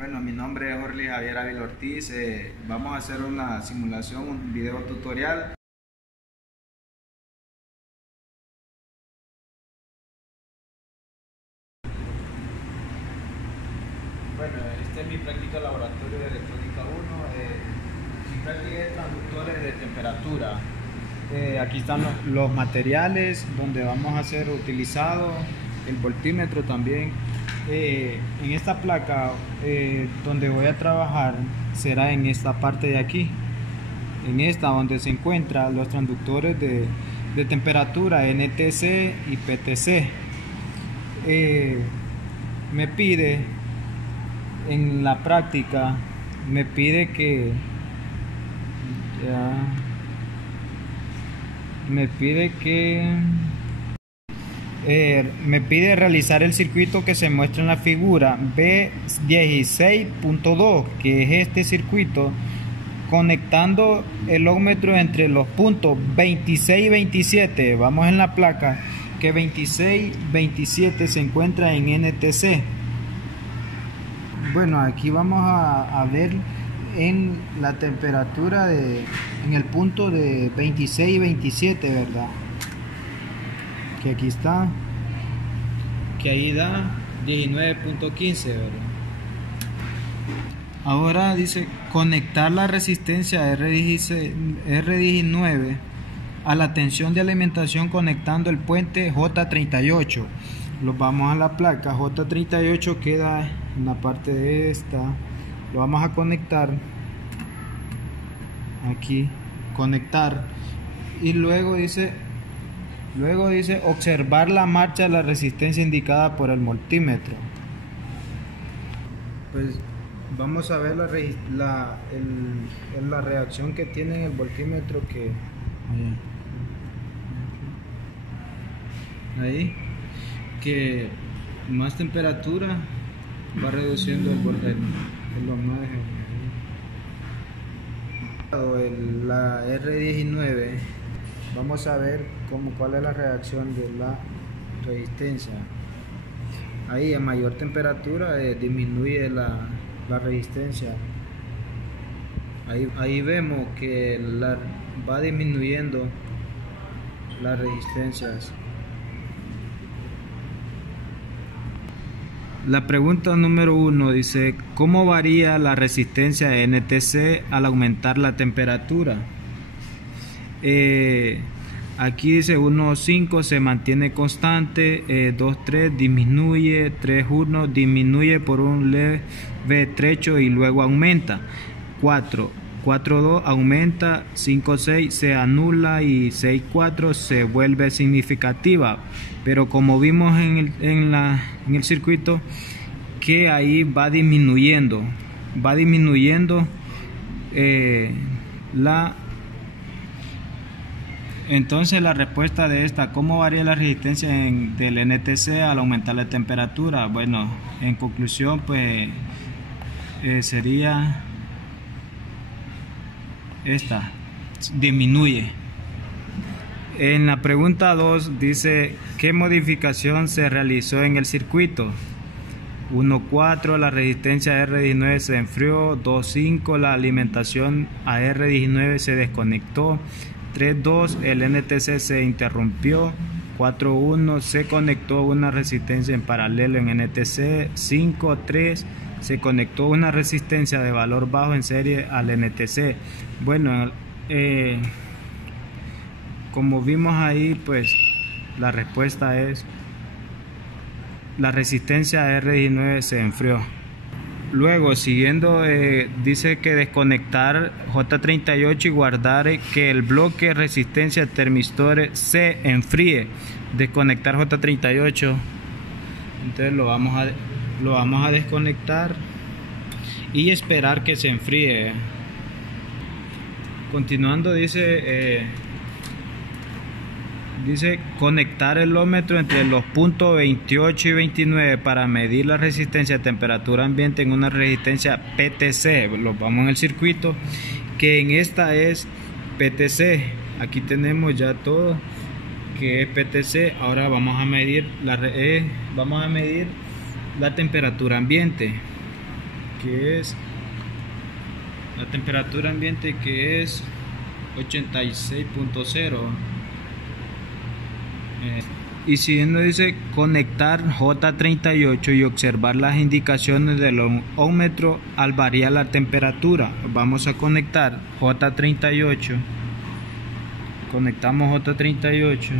Bueno, mi nombre es Orly Javier Ávila Ortiz. Vamos a hacer una simulación, un video tutorial. Bueno, este es mi práctica de laboratorio de electrónica 1. Mi práctica de transductores de temperatura. Aquí están los materiales donde vamos a ser utilizado, el voltímetro también. En esta placa donde voy a trabajar será en esta parte de aquí, en esta donde se encuentran los transductores de temperatura NTC y PTC. Me pide en la práctica, me pide realizar el circuito que se muestra en la figura B16.2, que es este circuito, conectando el ómetro entre los puntos 26 y 27. Vamos en la placa que 26 27 se encuentra en NTC. Bueno, aquí vamos a ver en la temperatura en el punto de 26 y 27, ¿verdad? Que aquí está, que ahí da 19.15, ¿verdad? Ahora dice conectar la resistencia R19 a la tensión de alimentación conectando el puente J38. Lo vamos a la placa J38, queda en la parte de esta. Lo vamos a conectar aquí, conectar, y luego dice observar la marcha de la resistencia indicada por el multímetro. Pues vamos a ver la reacción que tiene el voltímetro, que ahí, que más temperatura va reduciendo la R19. Vamos a ver cuál es la reacción de la resistencia. Ahí a mayor temperatura disminuye la resistencia. Ahí vemos que va disminuyendo las resistencias. La pregunta número 1 dice: ¿cómo varía la resistencia de NTC al aumentar la temperatura? Aquí dice 1,5 se mantiene constante, 2,3 disminuye, 3,1 disminuye por un leve trecho y luego aumenta, 4,2 aumenta, 5,6 se anula y 6,4 se vuelve significativa. Pero como vimos en el circuito, que ahí va disminuyendo entonces la respuesta de esta: ¿cómo varía la resistencia del NTC al aumentar la temperatura? Bueno, en conclusión, pues sería esta: disminuye. En la pregunta 2 dice: ¿qué modificación se realizó en el circuito? 1,4 la resistencia R19 se enfrió, 2,5 la alimentación a R19 se desconectó, 3,2 el NTC se interrumpió, 4,1 se conectó una resistencia en paralelo en NTC, 5,3 se conectó una resistencia de valor bajo en serie al NTC. Bueno, como vimos ahí, pues la respuesta es: la resistencia R19 se enfrió. Luego, siguiendo, dice que desconectar J38 y guardar que el bloque resistencia termistores se enfríe. Desconectar J38. Entonces lo vamos a desconectar y esperar que se enfríe. Continuando, dice conectar el ómetro entre los puntos 28 y 29 para medir la resistencia de temperatura ambiente en una resistencia PTC. Lo vamos en el circuito, que en esta es PTC. Aquí tenemos ya todo que es PTC. Ahora vamos a medir la temperatura ambiente. que es la temperatura ambiente, que es 86.0. Y siguiendo dice conectar J38 y observar las indicaciones del ohmómetro al variar la temperatura. Vamos a conectar J38. Conectamos J38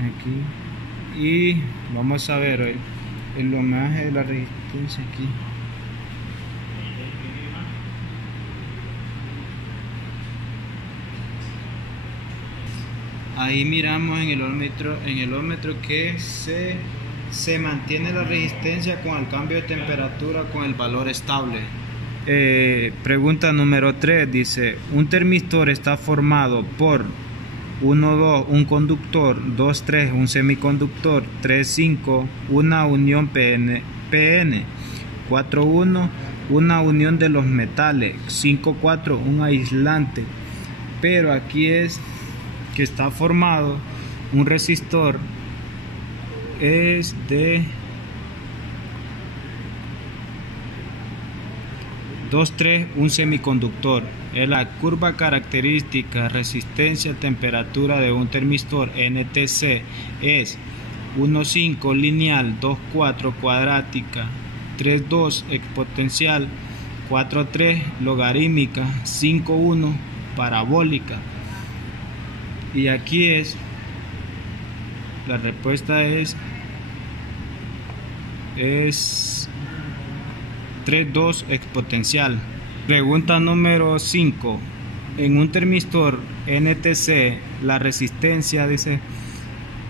aquí y vamos a ver el ohmaje de la resistencia aquí. Ahí miramos en el ohmómetro que se mantiene la resistencia con el cambio de temperatura con el valor estable. Pregunta número 3 dice: un termistor está formado por 1, 2, un conductor, 2, 3, un semiconductor, 3, 5, una unión PN, 4, 1, una unión de los metales, 5, 4, un aislante. Pero aquí es que está formado un resistor, es de 2, 3, un semiconductor. En la curva característica resistencia temperatura de un termistor NTC es 1,5 lineal, 2,4 cuadrática, 3,2 exponencial, 4,3 logarítmica, 5,1 parabólica. Y aquí es la respuesta es 3,2 exponencial. Pregunta número 5. En un termistor NTC la resistencia dice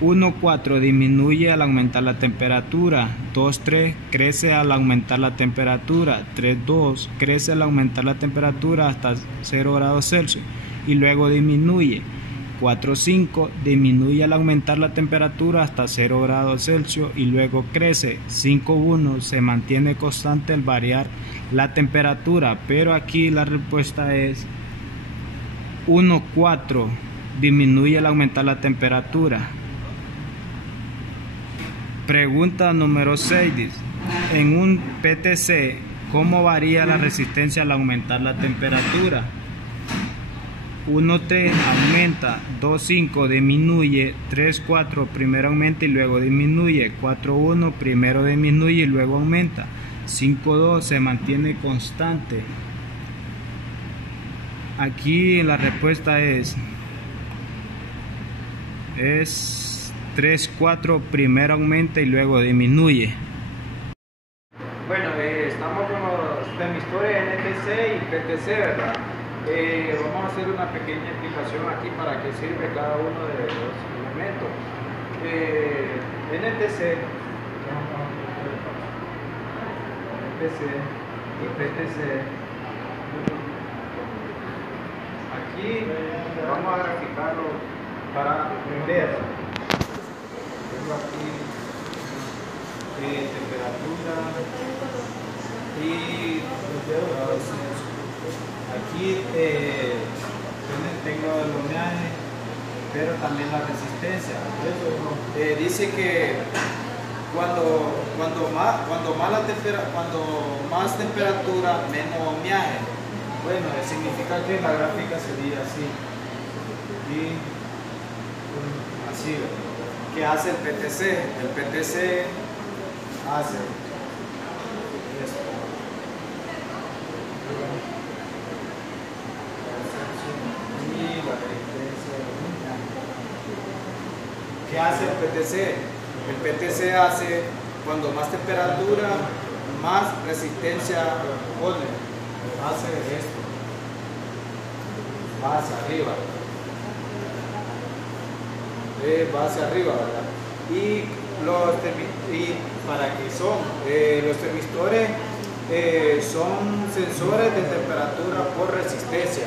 1,4 disminuye al aumentar la temperatura, 2,3 crece al aumentar la temperatura, 3,2 crece al aumentar la temperatura hasta 0 grados Celsius y luego disminuye. 4,5 disminuye al aumentar la temperatura hasta 0 grados Celsius y luego crece. 5,1 se mantiene constante al variar la temperatura, pero aquí la respuesta es 1,4 disminuye al aumentar la temperatura. Pregunta número 6 dice: en un PTC, ¿cómo varía la resistencia al aumentar la temperatura? 1,3 aumenta, 2,5 disminuye, 3,4 primero aumenta y luego disminuye, 4,1 primero disminuye y luego aumenta, 5,2 se mantiene constante. Aquí la respuesta es 3,4 primero aumenta y luego disminuye. Bueno, estamos con los termistores NTC y PTC, ¿verdad? Vamos a hacer una pequeña explicación aquí para qué sirve cada uno de los elementos. NTC y PTC. Aquí vamos a graficarlo para ver. Tengo aquí temperatura y aquí tengo el ohmaje, pero también la resistencia. Dice que cuando más temperatura, menos ohmaje. Bueno, significa que la gráfica sería así. Y así, ¿qué hace el PTC? El PTC hace esto. ¿Qué hace el PTC? El PTC hace cuando más temperatura, más resistencia pone. Hace esto. Va hacia arriba. Va hacia arriba, ¿verdad? Y para qué son? Los termistores son sensores de temperatura por resistencia.